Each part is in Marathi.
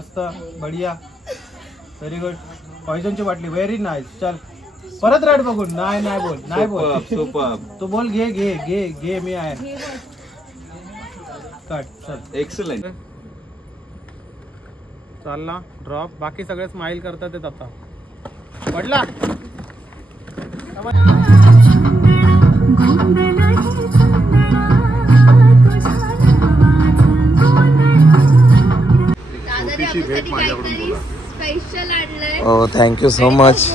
मस्त बढिया व्हेरी गुड पॉइझनची बाटली व्हेरी नाईस चल परत रड बघून नाही बोल तू बोल घे घे घे घे मी आहे कट चल एक्सलेंट चालला ड्रॉप बाकी सगळे स्माइल करतात ते आता पडला थँक्यू सो मच.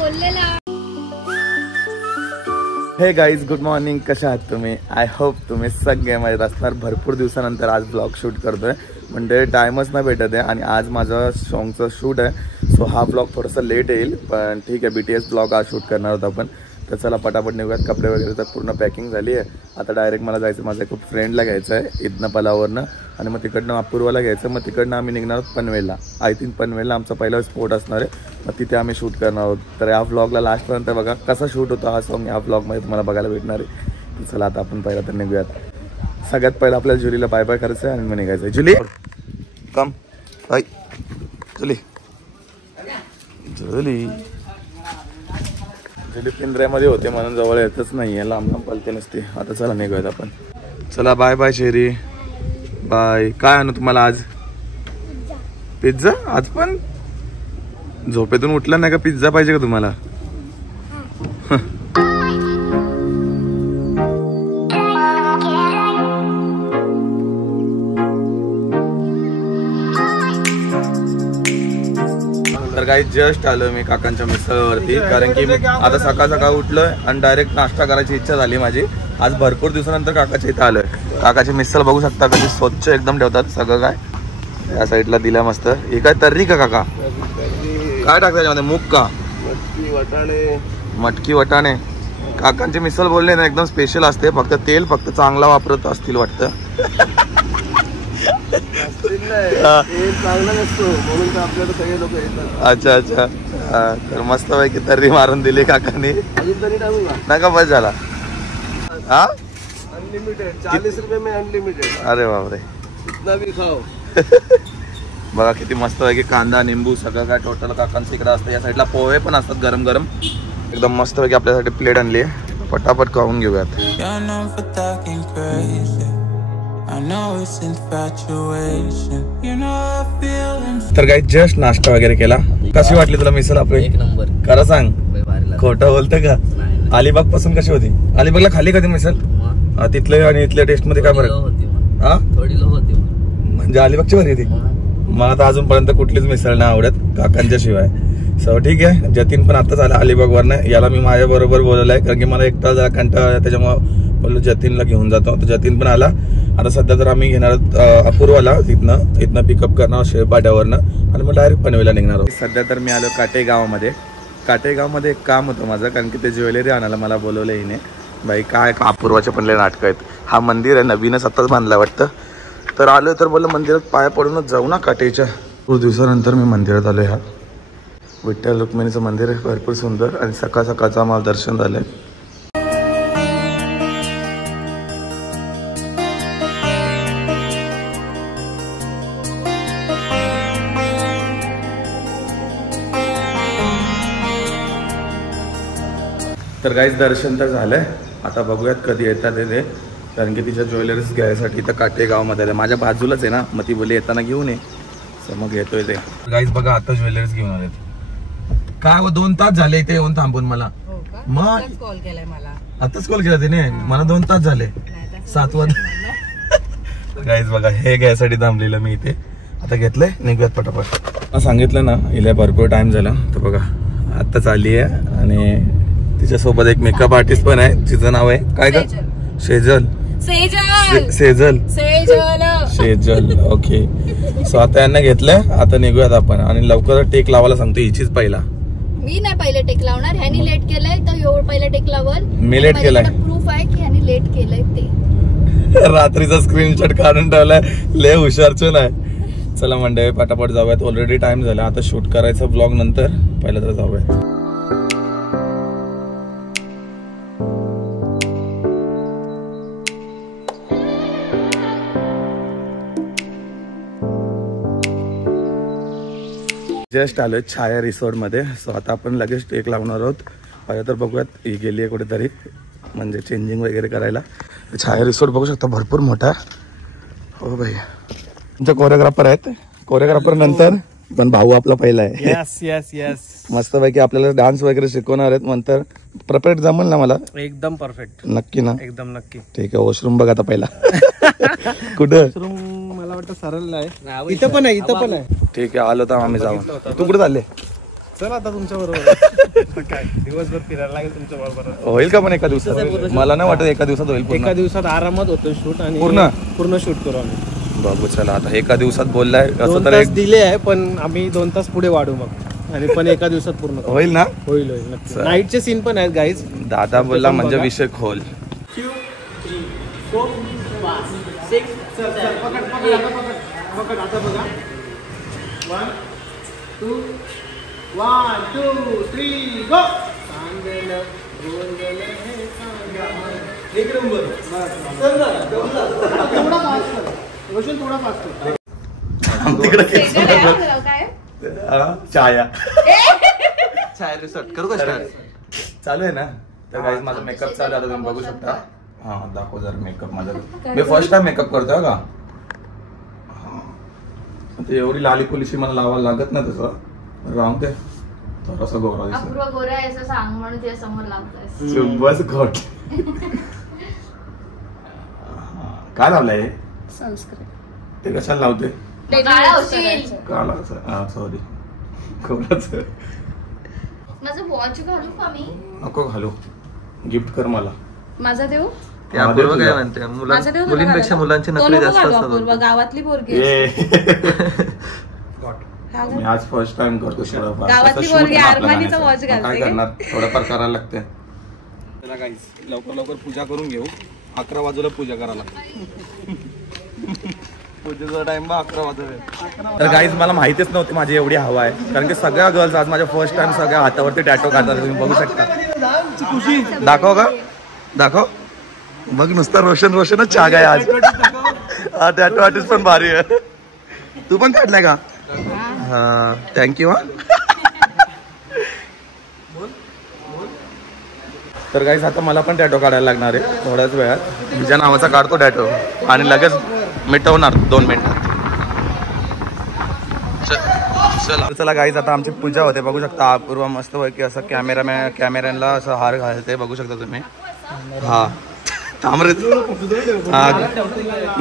हे गाईज गुड मॉर्निंग. कशा आहात तुम्ही? आय होप तुम्ही सगळे मजेत असणार. भरपूर दिवसानंतर आज ब्लॉग शूट करतोय म्हणजे टाइमच नाही भेटत आहे आणि आज माझं सॉंगचं शूट आहे. सो हा ब्लॉग थोडासा लेट येईल पण ठीक आहे. BTS ब्लॉग आज शूट करणार होता आपण तर चला पटापट निघूयात. कपडे वगैरे तर पूर्ण पॅकिंग झाली आहे. आता डायरेक्ट मला जायचं माझ्या खूप फ्रेंडला घ्यायचं आहे इथनं पलावरनं आणि मग तिकडनं अपूर्वाला घ्यायचं. मग तिकडनं आम्ही निघणार आहोत पनवेलला. आय थिंक पनवेलला आमचा पहिला स्पॉट असणार आहे. मग तिथे आम्ही शूट करणार आहोत. तर या व्लॉगला लास्टपर्यंत बघा कसा शूट होता हा सॉन्ग. या व्लॉगमध्ये तुम्हाला बघायला भेटणार आहे. तर चला आता आपण पहिला तर निघूयात. सगळ्यात पहिलं आपल्याला जुलीला बाय बाय करायचं आहे आणि मग निघायचं आहे. जुली कम बाय. जुली जुली जुली पिंजऱ्यामध्ये होते म्हणून जवळ येतच नाही आहे. लांब लांब पलते नसते. आता चला निघूयात आपण. चला बाय बाय शेरी बाय. काय आणू तुम्हाला आज? पिझ्झा? आज पण झोपेतून उठला नाही का पिझ्झा पाहिजे का तुम्हाला? तर काही जस्ट आलो मी काकांच्या मिसळवरती कारण की आता सकाळ सकाळ उठलोय आणि डायरेक्ट नाश्ता करायची इच्छा झाली माझी. आज भरपूर दिवसानंतर काकाच्या इथं आलोय. काकाची मिसळ बघू शकता कशी स्वच्छ एकदम ठेवतात सगळं. काय या साईडला दिल्या मस्त. हे काय तर्री का काका? काय टाकतात त्याच्यामध्ये? मूग का? मटकी वटाणे. काकांची मिसळ बोलले ना एकदम स्पेशल असते. फक्त तेल फक्त चांगला वापरत असतील वाटतं. अच्छा अच्छा. तर मस्त पैकी तर्री मारून दिली काकांनी. नका बस झाला. हा अनलिमिटेड 40 रुपये में अनलिमिटेड. अरे बापरे इतना भी खाओ. बघा किती मस्त पैकी कांदा निंबू सगळं काय टोटल काकांचं इकडं असतं. या साईडला पोहे पण असतात गरम गरम. एकदम मस्त पैकी आपल्यासाठी प्लेट आणली आहे. पटापट खाऊन घेऊयात. तर काही जस्ट नाश्ता वगैरे केला. कशी वाटली तुला मिसळ आपली? एक नंबर. खरं सांग खोटं बोलतं का? अलिबाग पासून कशी होती? अलिबागला खाली कधी मिसळ? तिथले आणि इथल्या टेस्ट मध्ये काय फरक? हा थोडी लो होती म्हणजे अलिबागची भारी होती. मला तर अजूनपर्यंत कुठलीच मिसळ नाही आवडत काकांच्या शिवाय. सो ठीक आहे. जतीन पण आताच आला अलिबागवरनं. याला मी माझ्या बरोबर बोलवलंय कारण की मला एकटा जरा कंटाळा त्याच्यामुळे बोललो जतीनला घेऊन जातो. तर जतीन पण आला. आता सध्या तर आम्ही घेणार अपूर्वाला इथनं पिकअप करणार शेळपाट्यावरनं आणि मग डायरेक्ट पनवेलला निघणार आहोत. सध्या तर मी आलो काटेगावमध्ये. काटेगावमध्ये एक काम होतं माझं कारण की ते ज्वेलरी आणायला मला बोलवलं हिने. बाई काय अपूर्वाचे पण लय नाटकं आहेत. हा मंदिर आहे नवीनच आत्ताच बांधला वाटतं. तर आलो तर बोललं मंदिरात पाया पडूनच जाऊ ना काटेच्या. खूप दिवसानंतर मी मंदिरात आलो. ह्या विठ्ठल रुक्मिणीचं मंदिर आहे भरपूर सुंदर आणि सकाळ सकाळचं आम्हाला दर्शन झालंय. तर काहीच दर्शन तर झालंय. आता बघूयात कधी येतात ते कारण की तिच्या ज्वेलरीज घ्यायसाठी तर काटेगावमध्ये आलं. माझ्या बाजूलाच आहे ना. मग ती बोलली येताना घेऊन ये. तर मग येतोय ते. गाईज बघा आता ज्वेलरीज घेऊन आलेत. काय 2 तास झाले इथे येऊन थांबून मला. मग कॉल केलाय मला. आताच कॉल केला तिने मला. 2 तास झाले. 7 वाजता. गाईज बघा हे घ्यायसाठी थांबलेलं मी इथे. आता घेतलंय निघूयात पटापट. सांगितलं ना हिला भरपूर टाइम झाला. तर बघा आत्ताच आली आहे आणि तिच्यासोबत एक मेकअप आर्टिस्ट पण आहे. तिचं नाव आहे काय का? सेजल. सेजल सेजल ओके. सो आता यांना घेतलंय. आता निघूयात आपण आणि लवकर टेक लावायला सांगतो. हिचीच पहिला. मी नाही पहिले टेक लावणार. ह्यानी लेट केलंय तर एवढं पहिले टेक लावल. मी लेट केलाय. प्रूफ आहे की ह्यानी लेट केलंय ते. रात्रीचा स्क्रीनशॉट काढून ठेवलाय. लय हुशारचो नाही. चला मंडळी पटापट जाऊयात. ऑलरेडी टाइम झाला. आता शूट करायचं ब्लॉग नंतर. पहिलं तर जाऊयात. जस्ट आलोय छाया रिसॉर्ट मध्ये. सो आता आपण लगेच टेक लावणार आहोत. पहिलं तर बघूयात ही गेली आहे कुठेतरी, म्हणजे चेंजिंग वगैरे करायला. छाया रिसॉर्ट बघू शकता भरपूर मोठा. हो भाई तुमचे कोरिओग्राफर आहेत. कोरिओग्राफर नंतर पण भाऊ आपला पहिला आहे. Yes yes yes. मस्तपैकी आपल्याला डान्स वगैरे शिकवणार आहेत. नंतर परफेक्ट जमल ना मला? एकदम परफेक्ट. नक्की ना? एकदम नक्की. ठीक आहे. वॉशरूम बघ आता पहिला. कुठं? वॉशरूम मला वाटतं सरळ आहे. इथं पण आहे, इथं पण आहे. ठीक आहे आलो तर आम्ही जाऊ. तू कुठे चालले? चल आता तुमच्या बरोबर. काय दिवसभर फिरायला लागेल तुमच्या बरोबर. होईल का पण एका दिवसात? मला नाही वाटत एका दिवसात होईल. एका दिवसात आरामात होतो शूट आणि पूर्ण शूट करू आम्ही. बघू चला आता एका दिवसात बोललाय असं 2 तर तास दिले आहे, पण आम्ही 2 तास पुढे वाढू मग. आणि पण एका दिवसात पूर्ण करू. होईल ना? होईल होईल नक्की. नाईटचे सीन पण आहेत गाईज. दादा बोलला म्हणजे विषय खोल. पकड आता बघा. 1 2 1 2 3 गो. एक नंबर. थोडा फास्ट कर. रोशन थोडा फास्ट कर. छाया रिसॉर्ट करू का स्टार्ट? चालू आहे ना? तर गाईज माझा मेकअप चालू आहे, तुम्ही बघू शकता. हा दाखव जर मेकअप माझा. मी फर्स्ट टाइम मेकअप करतोय का. ते एवढी लाली पोलिशी मला लावायला लागत नाही तसं. राहून ते थोडासा गोरा दिसतो. गोरा आहे असं सांग म्हणून तुझ्या समोर लावतोय. बस घोट. काय लावलंय? संस्कृत. ते कशाला लावते? काळा होशील. काळा सॉरी कोणाच. माझं वॉच घालू का मी? नको घालू. गिफ्ट कर मला. माझा देऊ? अपूर्व काय म्हणते? मुलींपेक्षा मुलांची नकली जास्त असतात. गावातली पोरगी. मी आज फर्स्ट टाइम करतो थोडंफार. गावातली पोरगी आरमानीचा वॉच घालते. काय करणार, थोडंफार करायला लागते. चला गाईस लवकर लवकर पूजा करून घेऊ. 11 वाजूला पूजा करायला. पूजेचा टाइम बा 11 वाजता. तर गाईज मला माहितीच नव्हती माझी एवढी हवा आहे, कारण की सगळ्या गर्ल्स आज माझ्या फर्स्ट टाइम सगळ्या हातावरती टॅटो काढतात. तुम्ही बघू शकता. दाखव का? दाखव. बघ नुसता रोशन रोशनच छाग आहे आज. हा टॅटो आर्टिस्ट पण भारी आहे. तू पण काढलाय का? हा थँक्यू. हा तर गाईज आता मला पण टॅटो काढायला लागणार आहे थोड्याच वेळात. तुझ्या नावाचा काढतो टॅटो आणि लगेच मिटवणार 2 मिनिटात. चला गाईज आता आमची पूजा होते. बघू शकता अपूर्व मस्त पैकी असं कॅमेऱ्याला असं हार घालते. बघू शकता तुम्ही. हा तामरे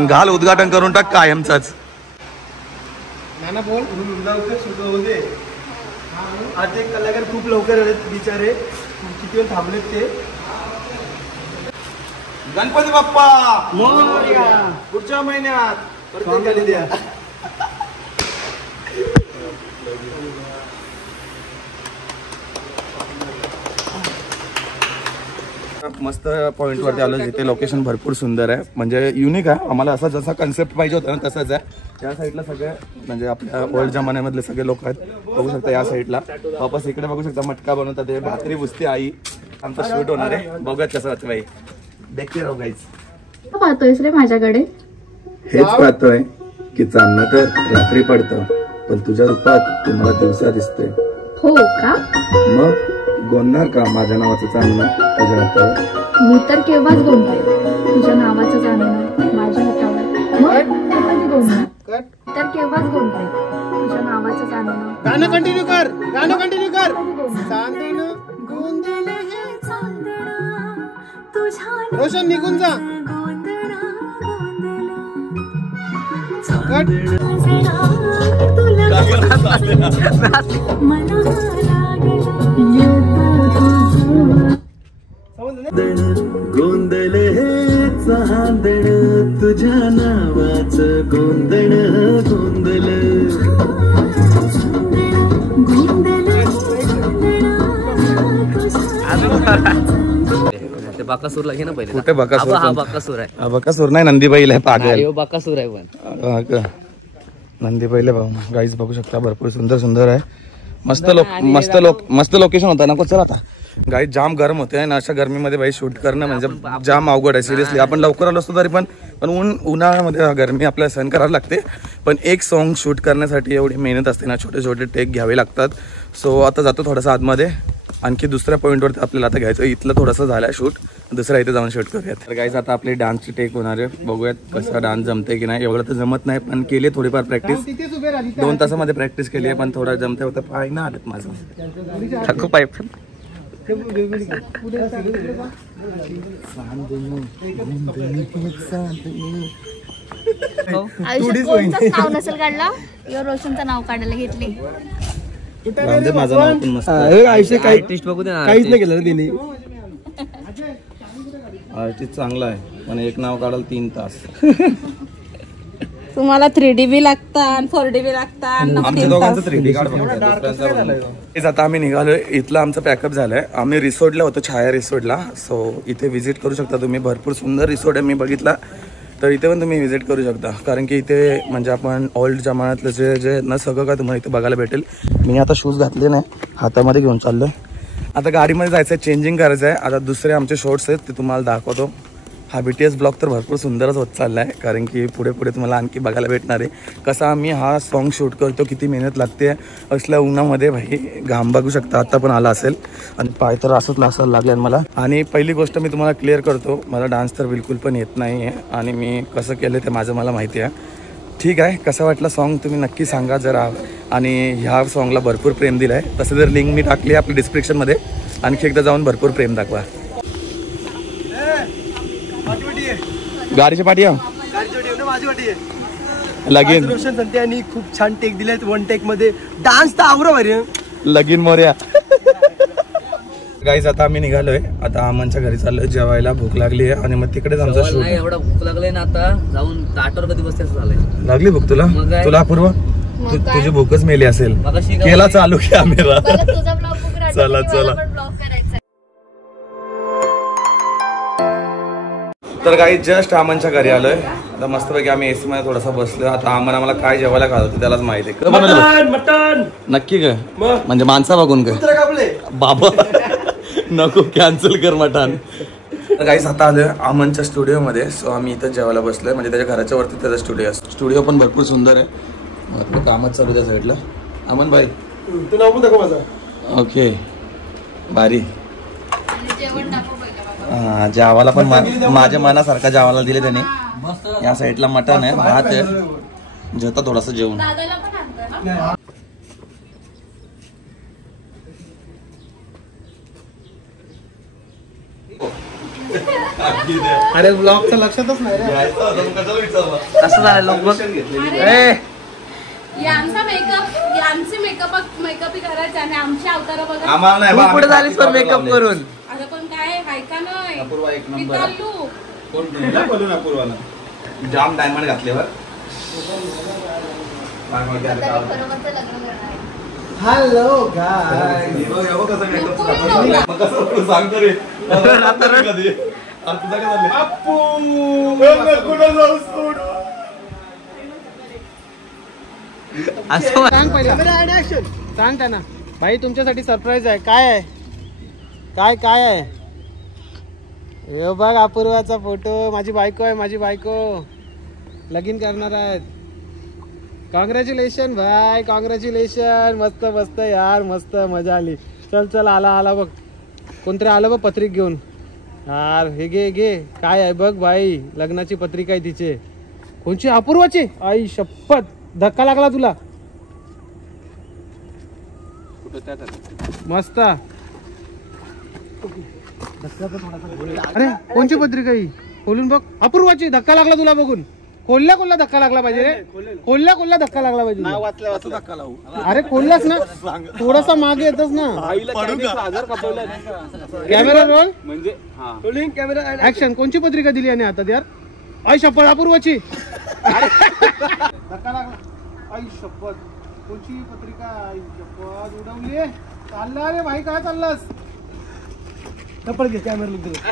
घाल उद्घाटन करून टाक कायमचाच. नाना बोल. लवकर सुरू होऊ दे. आज एक कलाकार खूप लवकर आले बिचारे. किती वेळ थांबलेत ते. गणपती बाप्पा मोरया. पुढच्या महिन्यात प्रत्येकाने द्या. मस्त पॉइंट वरती आलो जिथे लोकेशन भरपूर सुंदर आहे, म्हणजे युनिक आहे. आम्हाला असा जसा कन्सेप्ट पाहिजे होता ना तसाच आहे. या साईडला सगळे म्हणजे आपल्या ओल्ड जमान्यामधले सगळे लोक आहेत. बघू शकता या साईडला. वापस इकडे बघू शकता मटका बनवतात. ते भाकरी बुसती आई. आमचा शूट होणार आहे. बघूयात कसं वाटतं बाई. देखते राहू गाईज. पाहतोयस रे माझ्याकडे? हेच पाहतोय की चांदणं तर रात्री पडतं, पण तुझ्या रूपात तुम्हाला दिवसा दिसतंय. हो का? मग गोंधणार का माझ्या नावाचं चांदणं तुझ्या हातावर? मी तर केव्हाच गोंधळे तुझ्या नावाचं चांदणं माझ्या हातावर. तर केव्हाच गोंधळे तुझ्या नावाचं चांदणं. गाणं कंटिन्यू कर. गाणं कंटिन्यू कर. चांदणं गोंधळे हे चांदणं तुझ्या रोशन निघून जा. गोंधळ हे चांदण तुझ्या नावाचं गोंधळ गोंधळ बाकासूरला घे ना पहिले. कुठे बकासूर? हा बाकासूर आहे. बकासूर नाही नंदी बैल आहे पागल. बाकासूर आहे पण. हा का? नंदी बैल भाऊ गाईज बघू शकता भरपूर सुंदर सुंदर आहे. मस्त लोकेशन होता. नको चल आता गाई जाम गरम होते आणि अशा गरमीमध्ये बाई शूट करणं म्हणजे जाम अवघड आहे सिरियसली. आपण लवकर आलो असतो तरी पण उन्हाळ्यामध्ये गरमी आपल्याला सहन करायला लागते. पण एक सॉन्ग शूट करण्यासाठी एवढी मेहनत असते ना, छोटे छोटे टेक घ्यावे लागतात. सो आता जातो थोडंसं आतमध्ये, आणखी दुसऱ्या पॉईंटवरती आपल्याला आता घ्यायचं. इथलं थोडंसं झालं आहे शूट, दुसऱ्या इथे जाऊन शूट करूयात. तर गाईज आता आपली डान्सची टेक होणार आहे, बघूयात कसा डान्स जमते की नाही. एवढं तर जमत नाही पण केली थोडीफार प्रॅक्टिस. 2 तासामध्ये प्रॅक्टिस केली आहे पण थोडं जमते होतं. पाय ना आलेत माझं, ठाकू पाय पण. आयुष्यात कोणतंच नाव नसेल काढला, या रोशनचं नाव काढायला घेतली. माझं नाव पण मस्त. आर्टिस्ट बघू दे ना. काहीच नाही केलं तिने. आर्टिस्ट चांगला आहे पण एक नाव काढाल 3 तास. तुम्हाला 3D बी लागतात 4D बी लागतात. आमच्या दोघांचं 3D कार्ड बघा. आता आम्ही निघालोय. इथलं आमचं पॅकअप झालंय. आम्ही रिसोर्टला होतो, छाया रिसोर्टला. सो इथे व्हिजिट करू शकता तुम्ही. भरपूर सुंदर रिसोर्ट आहे, मी बघितला. तर इथे पण तुम्ही व्हिजिट करू शकता, कारण की इथे म्हणजे आपण ओल्ड जमान्यातलं जे न सगळं का तुम्हाला इथे बघायला भेटेल. मी आता शूज घातले नाही, हातामध्ये घेऊन चाललोय. आता गाडीमध्ये जायचं आहे, चेंजिंग करायचं आहे. आता दुसरे आमचे शॉर्ट्स आहेत ते तुम्हाला दाखवतो. हा BTS ब्लॉग तर भरपूर सुंदरच होत चालला आहे, कारण की पुढे पुढे तुम्हाला आणखी बघायला भेटणार आहे कसा आम्ही हा सॉन्ग शूट करतो, किती मेहनत लागते असल्या उन्हामध्ये. भाई घाम बघू शकता, आता पण आला असेल आणि पाय तर असंच लासायला लागले मला. आणि पहिली गोष्ट मी तुम्हाला क्लिअर करतो, मला डान्स तर बिलकुल पण येत नाही आहे आणि मी कसं केलं ते माझं मला माहिती आहे. ठीक आहे, कसं वाटलं सॉन्ग तुम्ही नक्की सांगा जरा. आणि ह्या सॉन्गला भरपूर प्रेम दिलं आहे. तसं जर लिंक मी टाकली आहे आपल्या डिस्क्रिप्शनमध्ये, आणखी एकदा जाऊन भरपूर प्रेम दाखवा. गाडीची पाठी लगीन रोशन संते आणि खूप छान टेक दिलेत. 1 टेक मध्ये डान्स तर आवरा भारी. लगीन मोर्या. गाईज आता आम्ही निघालोय, आता अमनच्या घरी चाललोय जेवायला. भूक लागली आहे आणि मग तिकडेच आमचा शूट. एवढा भूक लागलाय ना, आता जाऊन ताटावर कधी बसते असं झालंय. लागली भूक तुला? तुला अपूर्व तुझी भूकच मेली असेल. केला चालू कॅमेरा. तुझा ब्लॉग बघून चला चला. ब्लॉग करायचा. तर काही जस्ट अमनच्या घरी आलोय. आता मस्तपैकी आम्ही AC मध्ये थोडासा बसलो. आता अमन आम्हाला काय जेवायला घालतो त्यालाच माहिती आहे. मटन नक्की काय म्हणजे माणसा बघून काय बाबा नको कॅन्सल कर मटण. तर काहीच आता आलोय अमनच्या स्टुडिओमध्ये. सो आम्ही इथं जेवायला बसलोय, म्हणजे त्याच्या घराच्या वरती त्याचा स्टुडिओ असतो. स्टुडिओ पण भरपूर सुंदर आहे. आपलं कामच चालू त्या साईडला. अमन भाई तू नाव पण दाखव माझा. ओके भारी. जेवण दाखव पहिलं. जेवायला पण माझ्या मनासारखा जेवायला दिले त्याने. या साईडला मटण आहे, भात आहे, जेवता थोडासा जेवण. दादाला पण आणतोय ना. अरे ब्लॉगचं लक्षातच नाही रे. कसं झालं लोक बघ. यांचा मेकअप करायचा आणि आमची अवतार बघा. आम्हाला नाही तू कुठे झालीस पण मेकअप करून. अरे पण काय ऐका नाही. अपूर्वा एक मी नंबर. चाललो. कोण बोलून अपूर्वाला जाम डायमंड घातलेवर. बरोबरचं लग्न करणार आहे. हॅलो गाय. सांगतो रे असं सांग पहिला. सांग त्यांना भाई तुमच्यासाठी सरप्राईज आहे. काय आहे काय आहे? हे बघ अपूर्वाचा फोटो. माझी बायको आहे, माझी बायको लगीन करणार आहेत. कॉंग्रॅच्युलेशन भाई, कॉंग्रॅच्युलेशन. मस्त मस्त यार, मस्त मजा आली. चल चल आला बघ कोणतरी आलं बघ पत्रिक घेऊन. यार हे घे काय आहे बघ भाई, लग्नाची पत्रिका आहे तिचे. कोणची? अपूर्वाची. आई शपथ, धक्का लागला तुला. मस्त. अरे कोणची पत्रिका ही? खोलून बघ. अपूर्वाची. धक्का लागला तुला बघून. कोल्हा धक्का लागला पाहिजे रे. कोल्हा धक्का लागला पाहिजे. अरे खोललास ना, थोडासा मागे येतच ना. कॅमेरा रोल म्हणजे कॅमेरा ऍक्शन. कोणची पत्रिका दिली आणि आता यार? आई शपथ, अपूर्वाची. धक्का लागला. आई शपथ, कोणची पत्रिका? आई शपथ, उडवली. चालला रे भाई, काय चाललास? कपड घे, कॅमेरा लुक दिसला.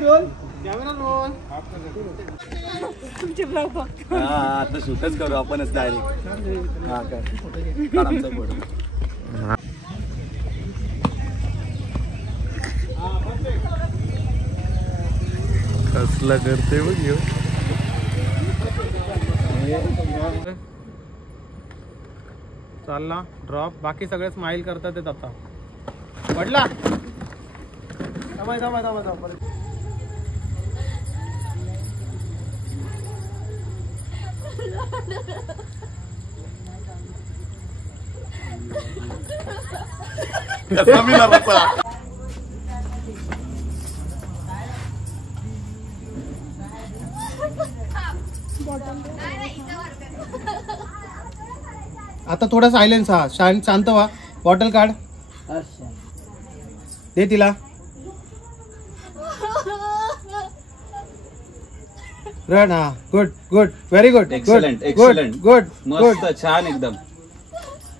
Roll camera roll. तुमचे ब्लॉग बघतो. हा आता शूटच करू आपणच डायरेक्ट. हा काय काढ आमचा फोटो. कसला करते बघ ह्यो. चालला ड्रॉप. बाकी सगळे स्माइल करतात आहेत आता. पडला. थांबा थांबा थांबा थांबा. कसा मिळाला बसा. आता थोडा सायलेन्स. हा शांत व्हा. बॉटल काढ. दे तिला. रन. हा good good very good. Excellent, good excellent. Good good. मस्त छान एकदम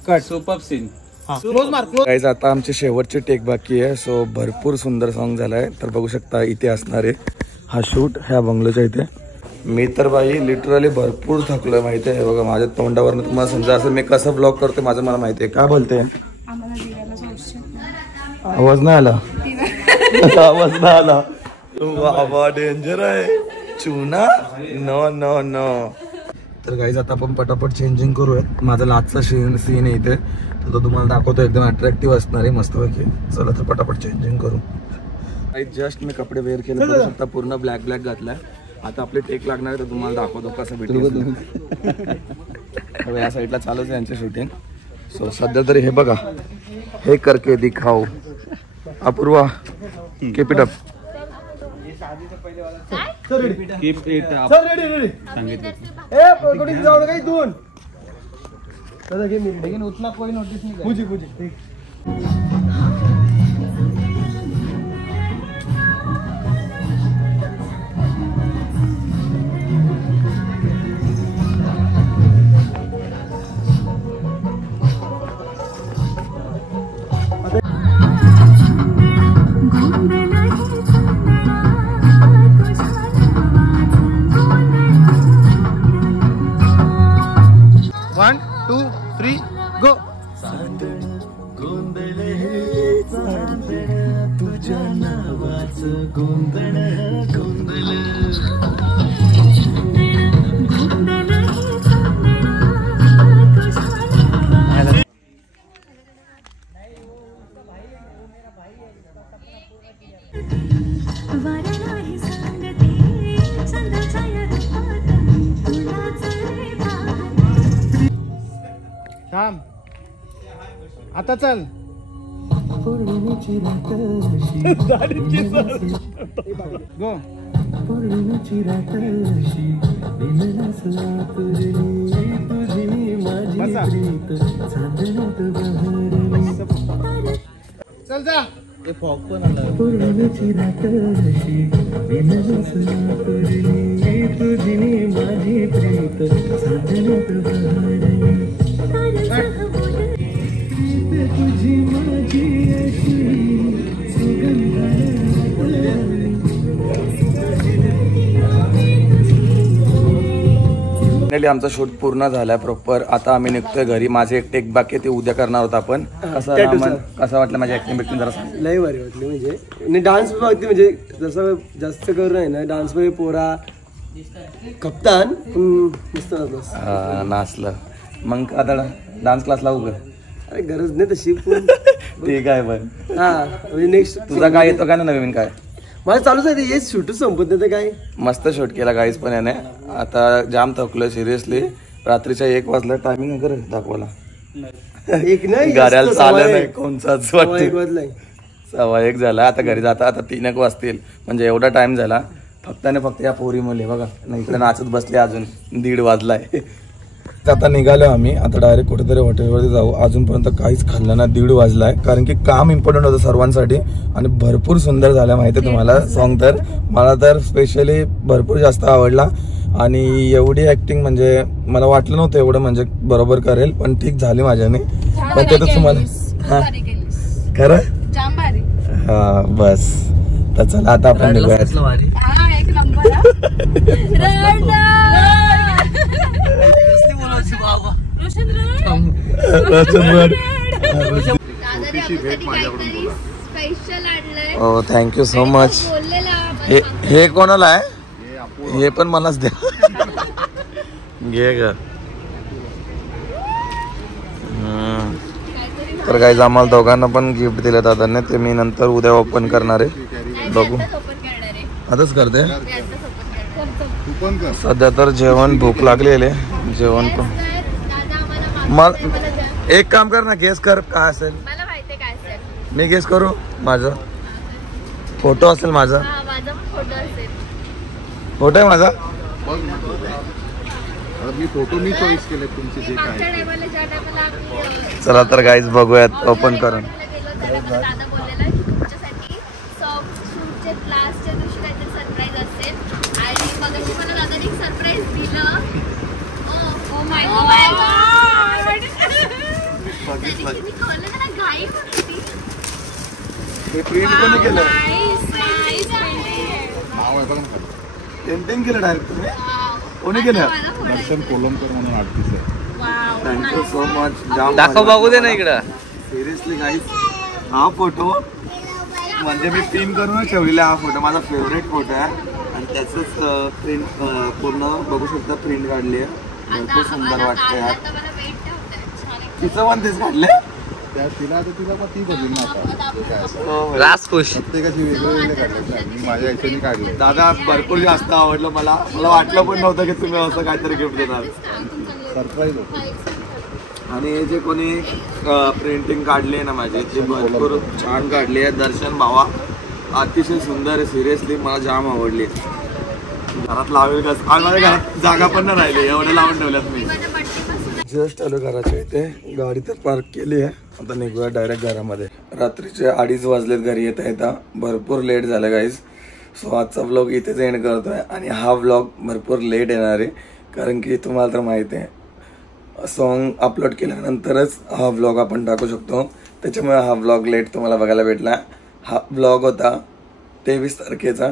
कट. Super scene. क्लोज मार. क्लोज. गाईज आता आमची शेवटची टेक बाकी आहे. सो भरपूर सुंदर सॉन्ग झालाय. तर बघू शकता इथे असणार आहे हा शूट ह्या बंगलोच्या इथे. मी तर बाई लिटरली भरपूर थकलोय माहिती आहे. बघा माझ्या तोंडावरनं तुम्हाला समजा असं मी कसं ब्लॉग करते माझं मला माहिती आहे. काय बोलते. आवाज नाही आला. आवाज नाही आला. बाबा डेंजर आहे. चुना नो नो नो. तर गाईज आता आपण पटापट चेंजिंग करूयात. माझा लास्टचा सीन आहे इथे. तर तो तुम्हाला दाखवतो. एकदम अट्रॅक्टिव्ह असणार आहे मस्तपैकी. चला तर पटापट चेंजिंग करू. जस्ट मी कपडे वेअर केले. बघू शकता पूर्ण ब्लॅक ब्लॅक घातलाय. आता आपले टेक लागणार आहे तर तुम्हाला दाखवतो कसं भेटेल. या साईडला चालूच आहे यांचं शूटिंग. सो सध्या तरी हे बघा. हे करके दिखाओ. Apurva keep it up. Keep it up सांगितलं. लेकिन उतना कोई नोटिस नहीं. मुझे मुझे वन टू थ्री गो. तुझ्या नावाचं गोंधळ गोंधळ. थांब. आता चल. पौर्णिमेची रात गो. पौर्णिमेची रात दिनलास आतुरली तुझी माझी प्रीत चांदण्यात बहरली. चल जा. पौर्णिमेची रात दिनलास आतुरली तुझी माझी प्रीत चांदण्यात बहरली. तुझी माझी अशी फायनली आमचा शूट पूर्ण झालाय प्रॉपर. आता आम्ही निघतोय घरी. माझे एक टेक बाकी ते उद्या करणार होता आपण. कसं वाटलं माझी ऍक्टिंग बिक्टिंग जरा सांग. लय भारी वाटली. म्हणजे डान्स बघते म्हणजे जसं जास्त करून आहे ना डान्स मध्ये पोरा कप्तान मस्त नाचलं. मग आता डान्स क्लास लावू का. अरे गरज नाही तशी. ठीक आहे पण. हा म्हणजे नेक्स्ट तुझा काय येतो का ना नवीन काय. माझं चालूच आहे. हे शूटच संपत नाही काय. मस्त शूट केला गाईज पण याने. आता जाम थकलोय सिरियसली. रात्रीच्या 1 वाजला. टायमिंग कर दाखवायला. एक नाही गाड्याला चाललं नाही कोणचाच वाटते. 1:15 झाला. आता घरी जाता आता 3 वाजतील. म्हणजे एवढा टाइम झाला. फक्त या पोरी मुले बघा इकडे नाचत बसले. अजून 1:30 वाजलाय. आता निघालो आम्ही. आता डायरेक्ट कुठेतरी हॉटेलवरती जाऊ. अजूनपर्यंत काहीच खाल्लं ना. 1:30 वाजलाय. कारण की काम इम्पॉर्टंट होतं सर्वांसाठी. आणि भरपूर सुंदर झालं माहिती आहे तुम्हाला सॉन्ग. तर मला तर स्पेशली भरपूर जास्त आवडला. आणि एवढी ऍक्टिंग म्हणजे मला वाटलं नव्हतं एवढं म्हणजे बरोबर करेल, पण ठीक झाली माझ्याने. पण ते तर तुम्हाला हा खरं जाम भारी. हा बस. तर चला आता आपण निघूयात. हा एक नंबर. स्पेशल आणलंय. हो थँक्यू सो मच. हे कोणाला आहे? हे पण मलाच द्या. घे ग. तर काही आम्हाला दोघांना पण गिफ्ट दिलं दादांनी, ते मी नंतर उद्या ओपन करणार आहे. बघू आताच करते. सध्या तर जेवण भूक लागलेली आहे. जेवण पण मला एक काम कर ना, गेस कर काय असेल. मला माहितीये काय असेल. मी गेस करू. माझा फोटो असेल. माझा माझा फोटो असेल. फोटो आहे माझा. मी फोटो मी चॉईस केले तुमचे जे काय. चला तर गाईज बघूयात ओपन करून. दादा बोललेला की तुमच्यासाठी शूटचे लास्टच्या दिवशी काहीतरी सरप्राईज असेल. आणि मग अशी मला दादाने एक सरप्राईज दिलं. Oh my God. मी कळलं ना घाई होती. हे प्रिंट कोणी केलं? नाव आहे बघा ना. पेंटिंग केलं डायरेक्ट तुम्ही? कोणी केलं? दर्शन कोलमकर म्हणून आर्टिस्ट आहे. Thank you so much. दाखव बघू दे ना इकडं. सिरियसली गाईज हा फोटो म्हणजे मी पिन करूनच ठेवलेला. हा फोटो माझा फेवरेट फोटो आहे आणि त्याचंच प्रिंट पूर्ण बघू शकता. प्रिंट काढली आहे. भरपूर सुंदर वाटतं यार. तिचं पण तेच काढले. तिला पण ती बघील ना आता. रास खुश. प्रत्येकाची वेगळे काढले. मी माझ्या ह्याच्याने काढले. दादा भरपूर जास्त आवडलं मला. वाटलं पण नव्हतं की तुम्ही असं काहीतरी गिफ्ट देणार. सरप्राईज होतं. आणि हे जे कोणी प्रिंटिंग काढली आहे ना माझी, ती भरपूर छान काढली आहे. दर्शन भावा अतिशय सुंदर आहे. सिरियसली मला जाम आवडली. घरात लावेल का? आज माझ्या घरात जागा पण नाही राहिली, एवढे लावून ठेवल्यात मी. जस्ट आलो घराच्या इथे. गाडी तर पार्क केली आहे. आता निघूया डायरेक्ट घरामध्ये. रात्रीचे 2:30 वाजलेत घरी येता येता. भरपूर लेट झालं गाईज. सो आजचा व्लॉग इथेच एंड करतोय. आणि हा व्लॉग भरपूर लेट येणार आहे, कारण की तुम्हाला तर माहिती आहे सॉन्ग अपलोड केल्यानंतरच हा व्लॉग आपण टाकू शकतो. त्याच्यामुळे हा व्लॉग लेट तुम्हाला बघायला भेटला. हा व्लॉग होता 23 तारखेचा,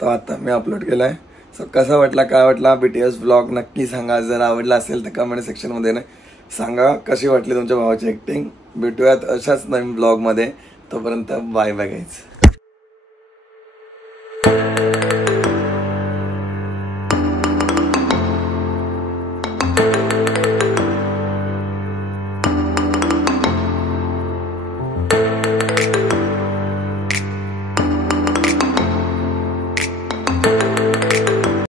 तो आता मी अपलोड केला आहे. सो कसा वाटला, काय वाटला BTS व्लॉग नक्की सांगा. जर आवडला असेल तर कमेंट सेक्शनमध्ये सांगा कशी वाटली तुमच्या भावाची ॲक्टिंग. भेटूयात अशाच नवीन व्लॉगमध्ये. तोपर्यंत बाय बाय गाईज.